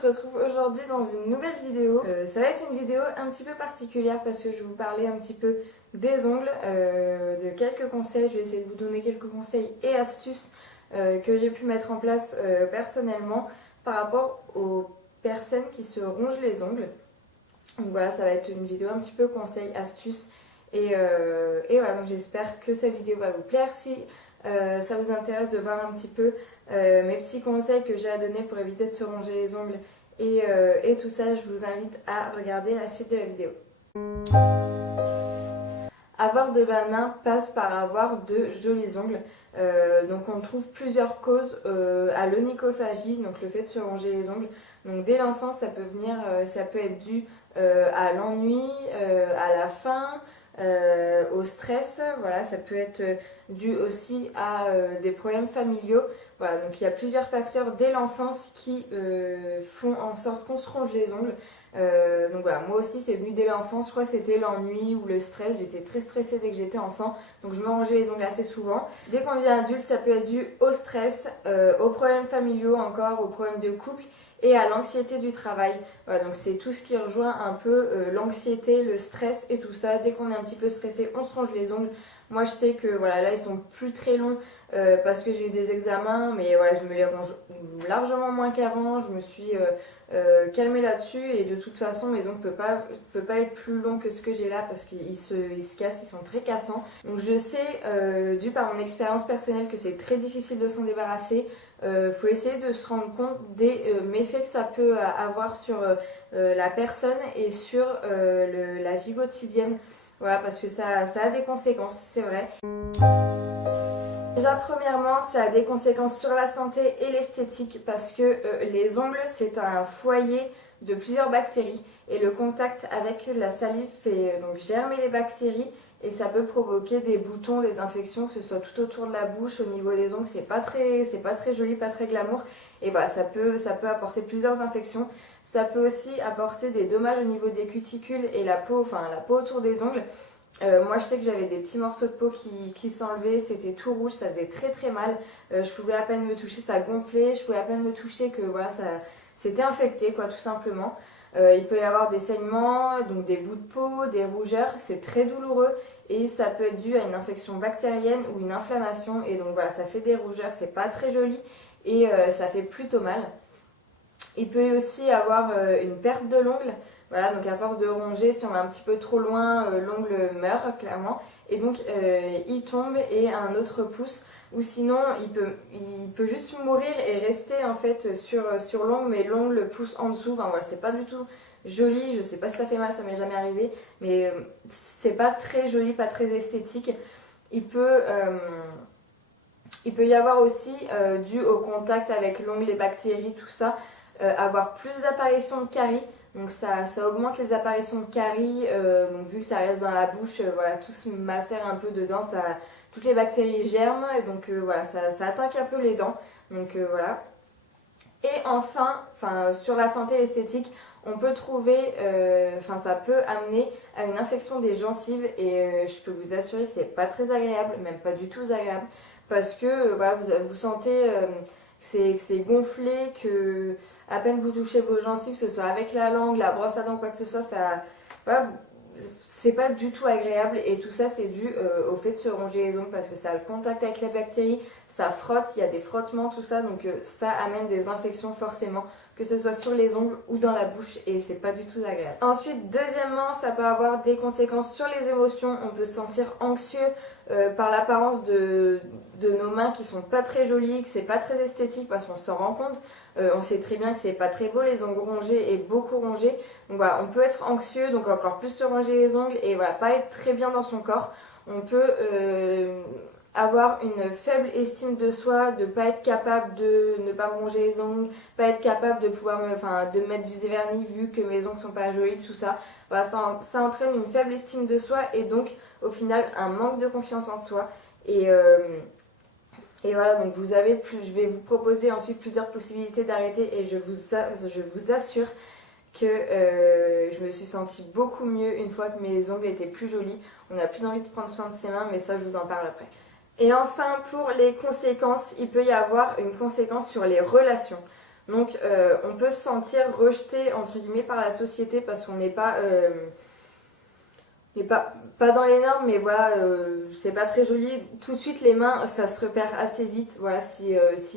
se retrouve aujourd'hui dans une nouvelle vidéo. Ça va être une vidéo un petit peu particulière parce que je vais vous parler un petit peu des ongles, de quelques conseils. Je vais essayer de vous donner quelques conseils et astuces que j'ai pu mettre en place personnellement par rapport aux personnes qui se rongent les ongles. Donc voilà, ça va être une vidéo un petit peu conseils, astuces et voilà, donc j'espère que cette vidéo va vous plaire. Si ça vous intéresse de voir un petit peu mes petits conseils que j'ai à donner pour éviter de se ronger les ongles et tout ça, je vous invite à regarder la suite de la vidéo. Avoir de belles mains passe par avoir de jolis ongles. Donc on trouve plusieurs causes à l'onychophagie, donc le fait de se ronger les ongles. Donc dès l'enfance, ça peut venir, ça peut être dû à l'ennui, à la faim, au stress. Voilà, ça peut être dû aussi à des problèmes familiaux. Voilà, donc il y a plusieurs facteurs dès l'enfance qui font en sorte qu'on se ronge les ongles. Donc voilà, moi aussi c'est venu dès l'enfance, je crois que c'était l'ennui ou le stress, j'étais très stressée dès que j'étais enfant, donc je me rongeais les ongles assez souvent. Dès qu'on devient adulte, ça peut être dû au stress, aux problèmes familiaux encore, aux problèmes de couple et à l'anxiété du travail. Voilà, donc c'est tout ce qui rejoint un peu l'anxiété, le stress et tout ça. Dès qu'on est un petit peu stressé, on se range les ongles. Moi je sais que voilà, là ils sont plus très longs parce que j'ai eu des examens, mais voilà, je me les ronge largement moins qu'avant. Je me suis calmée là-dessus et de toute façon mes ongles peuvent pas être plus longs que ce que j'ai là parce qu'ils se cassent, ils sont très cassants. Donc je sais, dû par mon expérience personnelle, que c'est très difficile de s'en débarrasser. Faut essayer de se rendre compte des méfaits que ça peut avoir sur la personne et sur la vie quotidienne. Voilà, parce que ça a des conséquences, c'est vrai. Déjà, premièrement, ça a des conséquences sur la santé et l'esthétique parce que les ongles, c'est un foyer de plusieurs bactéries et le contact avec la salive fait donc germer les bactéries et ça peut provoquer des boutons, des infections, que ce soit tout autour de la bouche, au niveau des ongles. C'est pas très joli, pas très glamour. Et voilà, ça peut apporter plusieurs infections. Ça peut aussi apporter des dommages au niveau des cuticules et la peau autour des ongles. Moi je sais que j'avais des petits morceaux de peau qui s'enlevaient, c'était tout rouge, ça faisait très très mal. Je pouvais à peine me toucher, ça gonflait, je pouvais à peine me toucher, que voilà, c'était infecté quoi, tout simplement. Il peut y avoir des saignements, donc des bouts de peau, des rougeurs, c'est très douloureux et ça peut être dû à une infection bactérienne ou une inflammation et donc voilà, ça fait des rougeurs, c'est pas très joli et ça fait plutôt mal. Il peut aussi avoir une perte de l'ongle. Voilà, donc à force de ronger, si on va un petit peu trop loin, l'ongle meurt clairement. Et donc il tombe et un autre pousse. Ou sinon, il peut juste mourir et rester en fait sur l'ongle, mais l'ongle pousse en dessous. Enfin voilà, c'est pas du tout joli. Je sais pas si ça fait mal, ça m'est jamais arrivé. Mais c'est pas très joli, pas très esthétique. Il peut y avoir aussi, dû au contact avec l'ongle, les bactéries, tout ça, avoir plus d'apparitions de caries. Donc ça augmente les apparitions de caries, donc vu que ça reste dans la bouche, voilà, tout se macère un peu dedans, toutes les bactéries germent, et donc voilà, ça attaque un peu les dents. Donc voilà. Et enfin, sur la santé et l'esthétique, on peut trouver, ça peut amener à une infection des gencives et je peux vous assurer que c'est pas très agréable, même pas du tout agréable, parce que voilà, vous sentez que c'est gonflé, que à peine vous touchez vos gencives, que ce soit avec la langue, la brosse à dents ou quoi que ce soit, voilà, c'est pas du tout agréable et tout ça c'est dû au fait de se ronger les ongles parce que ça a le contact avec les bactéries, ça frotte, il y a des frottements, tout ça, donc ça amène des infections forcément, que ce soit sur les ongles ou dans la bouche et c'est pas du tout agréable. Ensuite, deuxièmement, ça peut avoir des conséquences sur les émotions. On peut se sentir anxieux par l'apparence de nos mains qui sont pas très jolies, que c'est pas très esthétique parce qu'on s'en rend compte. On sait très bien que c'est pas très beau les ongles rongés et beaucoup rongés. Donc voilà, on peut être anxieux, donc encore plus se ronger les ongles et voilà, pas être très bien dans son corps. On peut avoir une faible estime de soi, de pas être capable de ne pas me ronger les ongles, pas être capable de de mettre du vernis vu que mes ongles sont pas jolis, tout ça. Voilà, ça entraîne une faible estime de soi et donc au final un manque de confiance en soi. Et voilà, donc je vais vous proposer ensuite plusieurs possibilités d'arrêter et je vous assure que je me suis sentie beaucoup mieux une fois que mes ongles étaient plus jolis. On n'a plus envie de prendre soin de ses mains, mais ça je vous en parle après. Et enfin, pour les conséquences, il peut y avoir une conséquence sur les relations. Donc on peut se sentir rejeté entre guillemets par la société parce qu'on n'est pas pas dans les normes, mais voilà, c'est pas très joli. Tout de suite, les mains, ça se repère assez vite, voilà, si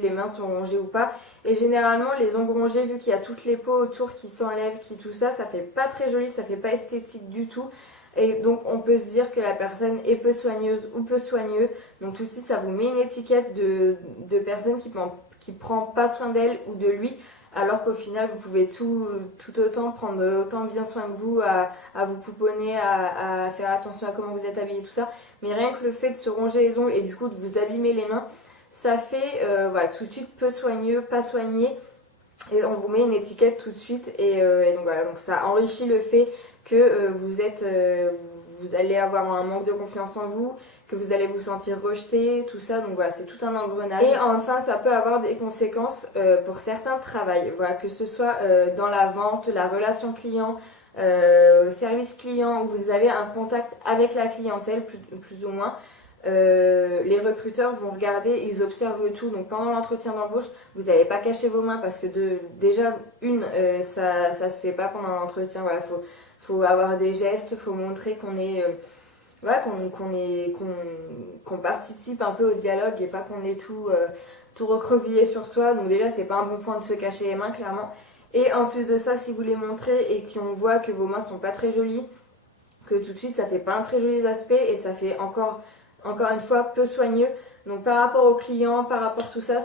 les mains sont rongées ou pas. Et généralement, les ongles rongés, vu qu'il y a toutes les peaux autour qui s'enlèvent, qui tout ça, ça fait pas très joli, ça fait pas esthétique du tout. Et donc, on peut se dire que la personne est peu soigneuse ou peu soigneux. Donc, tout de suite, ça vous met une étiquette de personne qui prend pas soin d'elle ou de lui. Alors qu'au final, vous pouvez tout autant prendre autant bien soin que vous, à vous pouponner, à faire attention à comment vous êtes habillé, tout ça. Mais rien que le fait de se ronger les ongles et du coup de vous abîmer les mains, ça fait voilà, tout de suite peu soigneux, pas soigné. Et on vous met une étiquette tout de suite. Et donc voilà, donc ça enrichit le fait que vous allez avoir un manque de confiance en vous, que vous allez vous sentir rejeté, tout ça. Donc voilà, c'est tout un engrenage. Et enfin, ça peut avoir des conséquences pour certains travails. Voilà, que ce soit dans la vente, la relation client, service client, où vous avez un contact avec la clientèle, plus ou moins. Les recruteurs vont regarder, ils observent tout. Donc pendant l'entretien d'embauche, vous n'allez pas cacher vos mains parce que déjà, ça se fait pas pendant un entretien. Voilà, faut avoir des gestes, faut montrer qu'on est voilà, qu'on participe un peu au dialogue et pas qu'on est tout recroquevillé sur soi. Donc déjà, c'est pas un bon point de se cacher les mains, clairement. Et en plus de ça, si vous les montrez et qu'on voit que vos mains sont pas très jolies, que tout de suite ça fait pas un très joli aspect et ça fait encore une fois peu soigneux. Donc par rapport aux clients, par rapport à tout ça,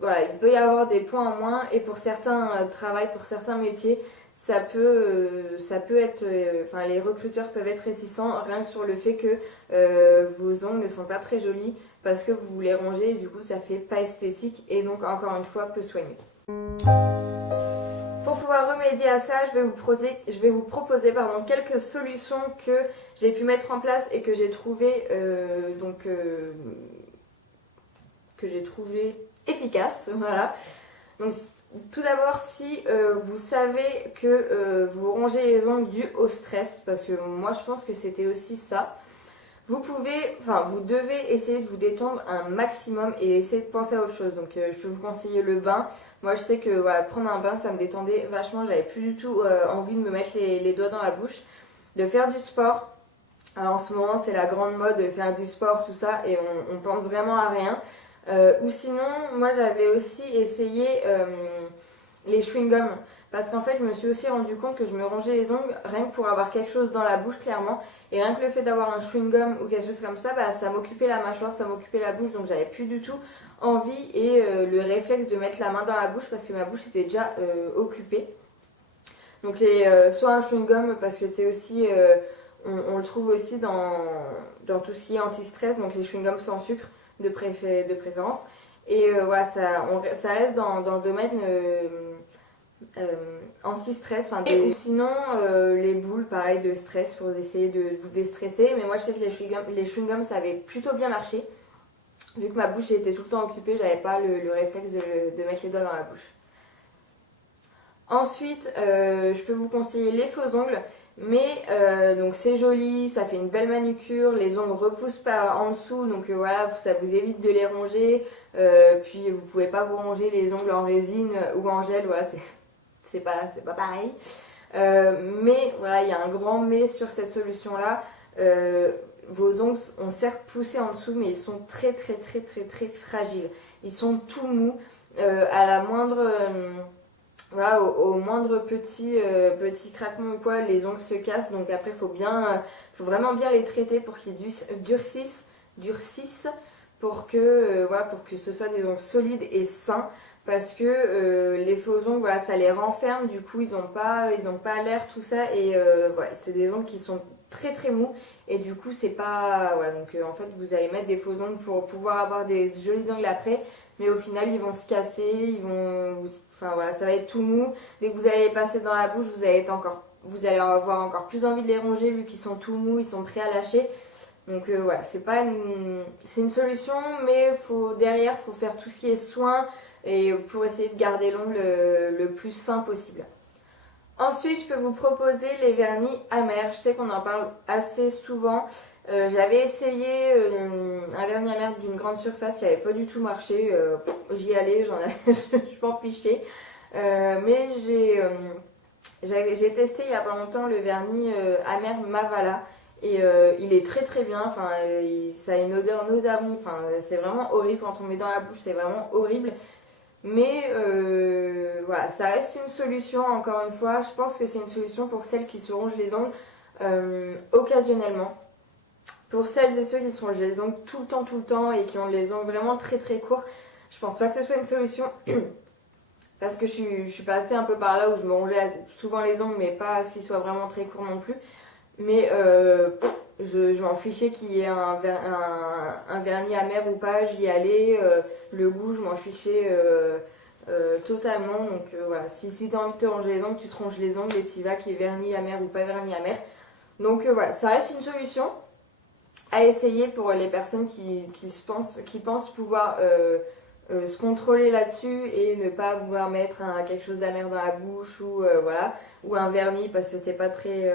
voilà, il peut y avoir des points en moins. Et pour certains travails, pour certains métiers, ça peut être, enfin les recruteurs peuvent être réticents rien que sur le fait que vos ongles ne sont pas très jolis parce que vous les rongez et du coup ça fait pas esthétique et donc encore une fois peu soigneux. Pour pouvoir remédier à ça, je vais vous proposer quelques solutions que j'ai pu mettre en place et que j'ai trouvé efficaces. Voilà. Donc, tout d'abord, si vous savez que vous rongez les ongles dû au stress, parce que moi je pense que c'était aussi ça, vous devez essayer de vous détendre un maximum et essayer de penser à autre chose. Donc je peux vous conseiller le bain. Moi je sais que voilà, prendre un bain ça me détendait vachement, j'avais plus du tout envie de me mettre les doigts dans la bouche. De faire du sport. Alors, en ce moment c'est la grande mode de faire du sport, tout ça, et on pense vraiment à rien. Ou sinon, moi j'avais aussi essayé les chewing-gums. Parce qu'en fait, je me suis aussi rendu compte que je me rongeais les ongles rien que pour avoir quelque chose dans la bouche, clairement. Et rien que le fait d'avoir un chewing-gum ou quelque chose comme ça, bah, ça m'occupait la mâchoire, ça m'occupait la bouche. Donc j'avais plus du tout envie et le réflexe de mettre la main dans la bouche parce que ma bouche était déjà occupée. Donc soit un chewing-gum parce que c'est aussi... on le trouve aussi dans tout ce qui est anti-stress, donc les chewing-gums sans sucre de préférence. Et voilà, ça reste dans le domaine anti-stress. Ou sinon, les boules, pareil, de stress pour essayer de vous déstresser. Mais moi, je sais que les chewing-gums, ça avait plutôt bien marché. Vu que ma bouche était tout le temps occupée, j'avais pas le réflexe de mettre les doigts dans la bouche. Ensuite, je peux vous conseiller les faux ongles. Mais donc c'est joli, ça fait une belle manucure, les ongles repoussent pas en dessous, donc voilà, ça vous évite de les ronger. Puis vous pouvez pas vous ronger les ongles en résine ou en gel, voilà, c'est pas pareil. Mais voilà, il y a un grand mais sur cette solution-là. Vos ongles ont certes poussé en dessous, mais ils sont très très très très très fragiles. Ils sont tout mous. À la moindre... Voilà, au moindre petit craquement ou quoi, les ongles se cassent. Donc après, faut vraiment bien les traiter pour qu'ils durcissent pour que ce soit des ongles solides et sains. Parce que les faux ongles, voilà, ça les renferme. Du coup, ils ont pas l'air, tout ça. Et voilà, c'est des ongles qui sont très très mous. Et du coup, c'est pas... Ouais, donc en fait, vous allez mettre des faux ongles pour pouvoir avoir des jolis ongles après. Mais au final, ils vont se casser, Enfin voilà, ça va être tout mou. Dès que vous allez les passer dans la bouche, vous allez avoir encore plus envie de les ronger vu qu'ils sont tout mous, ils sont prêts à lâcher. Donc voilà, c'est une solution, mais derrière, il faut faire tout ce qui est soin et pour essayer de garder l'ongle le plus sain possible. Ensuite, je peux vous proposer les vernis amers. Je sais qu'on en parle assez souvent. J'avais essayé un vernis amer d'une grande surface qui n'avait pas du tout marché. J'y allais, je m'en fichais. Mais j'ai testé il y a pas longtemps le vernis amer Mavala. Et il est très très bien. Enfin, ça a une odeur nauséabonde. Enfin, c'est vraiment horrible quand on met dans la bouche. C'est vraiment horrible. Mais voilà, ça reste une solution, encore une fois. Je pense que c'est une solution pour celles qui se rongent les ongles occasionnellement. Pour celles et ceux qui se rongent les ongles tout le temps et qui ont les ongles vraiment très très courts, je pense pas que ce soit une solution. Parce que je suis passée un peu par là où je me rongeais souvent les ongles, mais pas s'ils soient vraiment très courts non plus. Mais je m'en fichais qu'il y ait un vernis amer ou pas, j'y allais. Le goût, je m'en fichais totalement. Donc voilà, si tu as envie de te ronger les ongles, tu te ronges les ongles et tu y vas, qu'il y ait vernis amer ou pas vernis amer. Donc voilà, ça reste une solution à essayer pour les personnes qui pensent pouvoir se contrôler là-dessus et ne pas vouloir mettre quelque chose d'amer dans la bouche ou voilà, ou un vernis parce que c'est pas très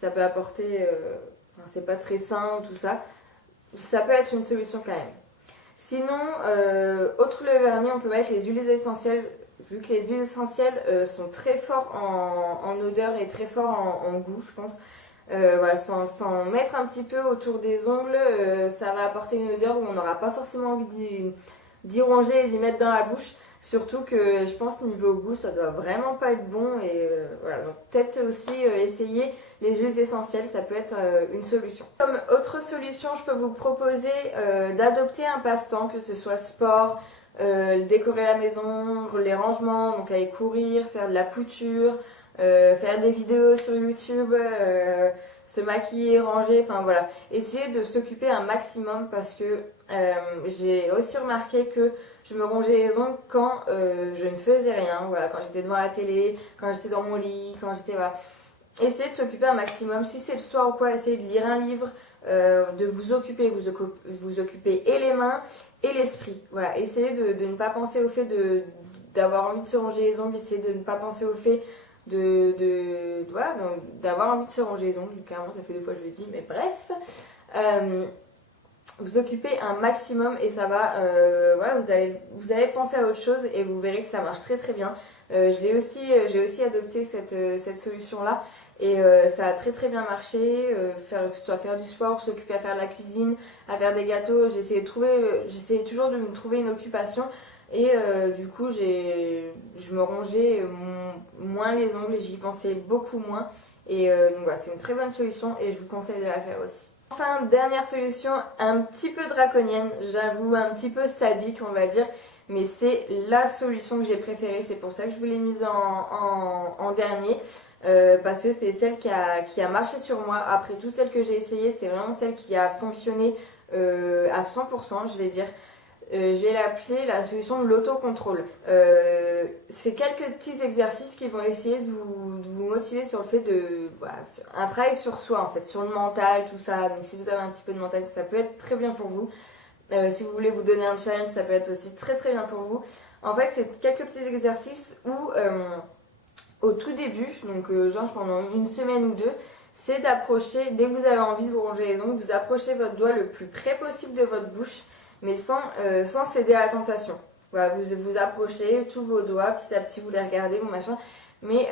ça peut apporter c'est pas très sain tout ça. Ça peut être une solution quand même. Sinon, autre le vernis, on peut mettre les huiles essentielles. Vu que les huiles essentielles sont très forts en odeur et très forts en goût, je pense. Voilà, s'en mettre un petit peu autour des ongles, ça va apporter une odeur où on n'aura pas forcément envie d'y ronger et d'y mettre dans la bouche. Surtout que je pense niveau goût, ça doit vraiment pas être bon. Et voilà, donc peut-être aussi essayer les huiles essentielles, ça peut être une solution. Comme autre solution, je peux vous proposer d'adopter un passe-temps, que ce soit sport, décorer la maison, les rangements, donc aller courir, faire de la couture, faire des vidéos sur YouTube, se maquiller, ranger, enfin voilà. Essayer de s'occuper un maximum parce que j'ai aussi remarqué que je me rongeais les ongles quand je ne faisais rien, voilà, quand j'étais devant la télé, quand j'étais dans mon lit, quand j'étais voilà. Essayez de s'occuper un maximum. Si c'est le soir ou quoi, essayez de lire un livre, de vous occuper et les mains et l'esprit. Voilà, essayez de ne pas penser au fait d'avoir envie de se ronger les ongles, essayez de ne pas penser au fait voilà, d'avoir envie de se ronger les ongles. Clairement, ça fait 2 fois que je le dis, mais bref. Vous occupez un maximum et ça va, voilà, vous allez penser à autre chose et vous verrez que ça marche très très bien. J'ai aussi adopté cette solution-là et ça a très très bien marché. Que ce soit faire du sport, s'occuper à faire de la cuisine, à faire des gâteaux, j'essayais toujours de me trouver une occupation et du coup je me rongeais moins les ongles et j'y pensais beaucoup moins. Et donc voilà, c'est une très bonne solution et je vous conseille de la faire aussi. Enfin, dernière solution, un petit peu draconienne, j'avoue, un petit peu sadique on va dire, mais c'est la solution que j'ai préférée, c'est pour ça que je vous l'ai mise en dernier, parce que c'est celle qui a marché sur moi. Après toutes celles que j'ai essayées, c'est vraiment celle qui a fonctionné à 100%, je vais dire. Je vais l'appeler la solution de l'autocontrôle. C'est quelques petits exercices qui vont essayer de vous motiver sur le fait voilà, un travail sur soi en fait, sur le mental, tout ça. Donc si vous avez un petit peu de mental, ça peut être très bien pour vous. Si vous voulez vous donner un challenge, ça peut être aussi très très bien pour vous. En fait, c'est quelques petits exercices où au tout début, donc genre pendant une semaine ou deux, c'est d'approcher, dès que vous avez envie de vous ronger les ongles, vous approchez votre doigt le plus près possible de votre bouche, mais sans céder à la tentation. Voilà, vous approchez tous vos doigts, petit à petit vous les regardez, vos machins, mais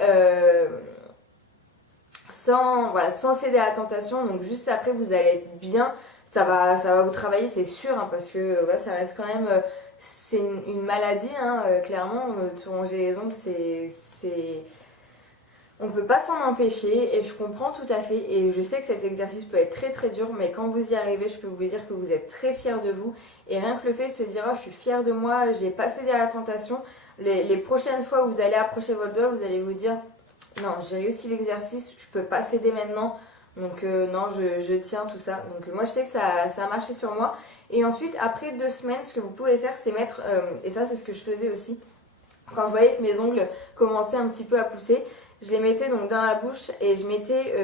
sans céder à la tentation. Donc juste après vous allez être bien, ça va vous travailler, c'est sûr, hein, parce que ça reste quand même, c'est une maladie, hein, clairement, se ronger les ongles, on peut pas s'en empêcher et je comprends tout à fait et je sais que cet exercice peut être très très dur, mais quand vous y arrivez, je peux vous dire que vous êtes très fiers de vous et rien que le fait de se dire oh, je suis fière de moi, j'ai pas cédé à la tentation, les prochaines fois où vous allez approcher votre doigt, vous allez vous dire non, j'ai réussi l'exercice, je peux pas céder maintenant, donc non, je tiens tout ça. Donc moi je sais que ça a marché sur moi. Et ensuite après 2 semaines, ce que vous pouvez faire, c'est mettre, et ça c'est ce que je faisais aussi, quand je voyais que mes ongles commençaient un petit peu à pousser, je les mettais donc dans la bouche et je mettais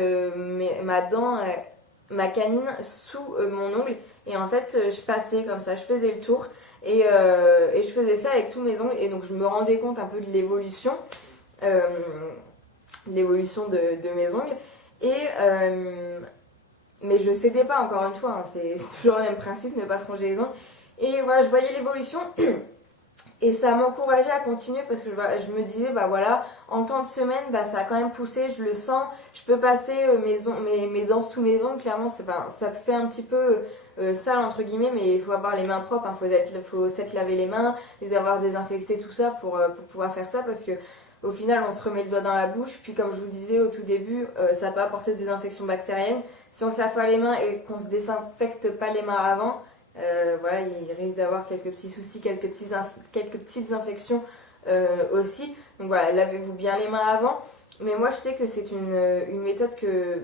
ma canine sous mon ongle et en fait je passais comme ça, je faisais le tour et je faisais ça avec tous mes ongles et donc je me rendais compte un peu de l'évolution. l'évolution de mes ongles. Mais je cédais pas, encore une fois, hein, c'est toujours le même principe, ne pas se ronger les ongles. Et voilà, je voyais l'évolution et ça m'encourageait à continuer parce que je me disais, bah voilà, en temps de semaine, bah ça a quand même poussé, je le sens, je peux passer mes dents sous mes ongles, clairement, ça fait un petit peu sale entre guillemets, mais il faut avoir les mains propres, hein, faut s'être lavé les mains, les avoir désinfectées, tout ça pour pouvoir faire ça parce que au final, on se remet le doigt dans la bouche, puis comme je vous disais au tout début, ça peut apporter des infections bactériennes. Si on se lave pas les mains et qu'on se désinfecte pas les mains avant, voilà, il risque d'avoir quelques petits soucis, quelques petites infections aussi. Donc voilà, lavez-vous bien les mains avant. Mais moi, je sais que c'est une méthode que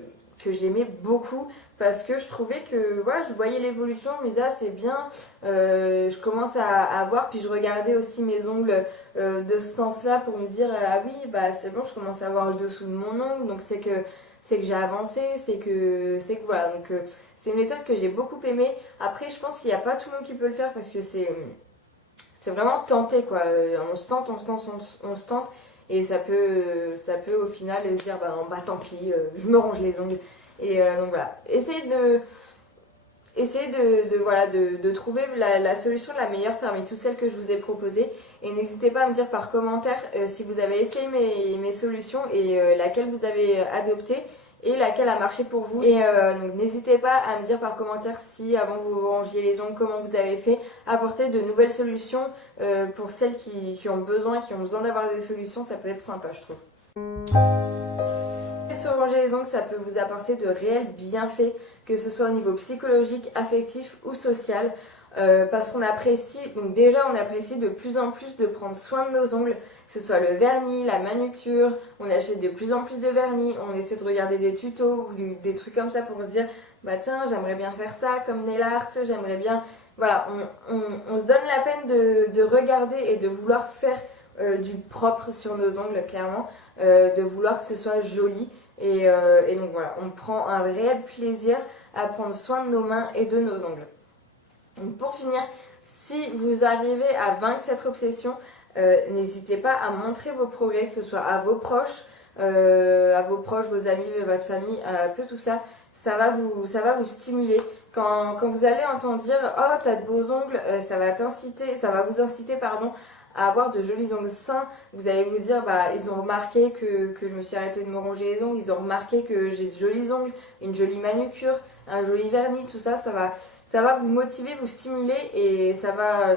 j'aimais beaucoup parce que je trouvais que voilà, je voyais l'évolution, je me disais ah, c'est bien, je commence à voir, puis je regardais aussi mes ongles de ce sens-là pour me dire ah oui, bah c'est bon, je commence à voir le dessous de mon ongle, donc c'est que j'ai avancé, c'est que voilà, donc c'est une méthode que j'ai beaucoup aimée. Après, je pense qu'il n'y a pas tout le monde qui peut le faire parce que c'est vraiment tenter quoi. On se tente, on se tente. Et ça peut au final se dire bah tant pis, je me ronge les ongles. Et donc voilà, essayez de trouver la solution la meilleure parmi toutes celles que je vous ai proposées. Et n'hésitez pas à me dire par commentaire si vous avez essayé mes solutions et laquelle vous avez adoptée et laquelle a marché pour vous. Et donc n'hésitez pas à me dire par commentaire si avant vous vous rangiez les ongles, comment vous avez fait, apporter de nouvelles solutions pour celles qui ont besoin d'avoir des solutions, ça peut être sympa je trouve. Se ranger les ongles, ça peut vous apporter de réels bienfaits, que ce soit au niveau psychologique, affectif ou social. Parce qu'on apprécie, donc déjà on apprécie de plus en plus de prendre soin de nos ongles, que ce soit le vernis, la manucure, on achète de plus en plus de vernis, on essaie de regarder des tutos ou des trucs comme ça pour se dire bah tiens j'aimerais bien faire ça comme nail art, j'aimerais bien, voilà, on se donne la peine de regarder et de vouloir faire du propre sur nos ongles clairement, de vouloir que ce soit joli. Et donc voilà, on prend un réel plaisir à prendre soin de nos mains et de nos ongles. Donc pour finir, si vous arrivez à vaincre cette obsession, n'hésitez pas à montrer vos progrès, que ce soit à vos proches, vos amis, votre famille, un peu tout ça. Ça va vous stimuler. Quand vous allez entendre dire « Oh, t'as de beaux ongles », ça va vous inciter à avoir de jolis ongles sains. Vous allez vous dire bah ils ont remarqué que je me suis arrêtée de me ronger les ongles, ils ont remarqué que j'ai de jolis ongles, une jolie manucure, un joli vernis, tout ça, ça va vous motiver, vous stimuler et ça va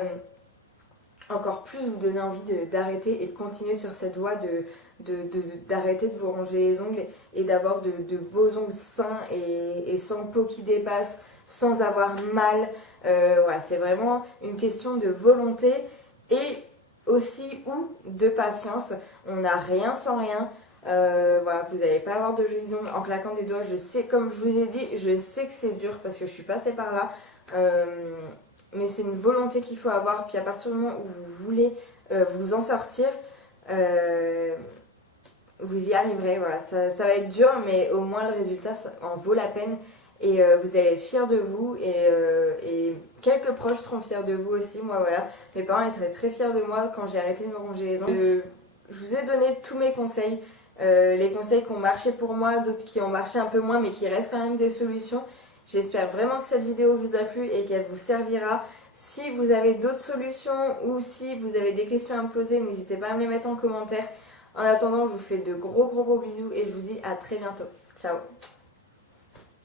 encore plus vous donner envie d'arrêter et de continuer sur cette voie d'arrêter de vous ronger les ongles et d'avoir de beaux ongles sains et sans peau qui dépasse, sans avoir mal. Voilà, c'est vraiment une question de volonté et aussi ou de patience. On n'a rien sans rien. Voilà, vous n'allez pas avoir de jolis ongles en claquant des doigts. Je sais, comme je vous ai dit, je sais que c'est dur parce que je suis passée par là. Mais c'est une volonté qu'il faut avoir. Puis à partir du moment où vous voulez vous en sortir, vous y arriverez. Voilà, ça va être dur, mais au moins le résultat ça en vaut la peine. Et vous allez être fiers de vous et quelques proches seront fiers de vous aussi. Moi voilà, mes parents étaient très fiers de moi quand j'ai arrêté de me ronger les ongles. Je vous ai donné tous mes conseils, les conseils qui ont marché pour moi, d'autres qui ont marché un peu moins mais qui restent quand même des solutions. J'espère vraiment que cette vidéo vous a plu et qu'elle vous servira. Si vous avez d'autres solutions ou si vous avez des questions à me poser, n'hésitez pas à me les mettre en commentaire. En attendant, je vous fais de gros bisous et je vous dis à très bientôt. Ciao!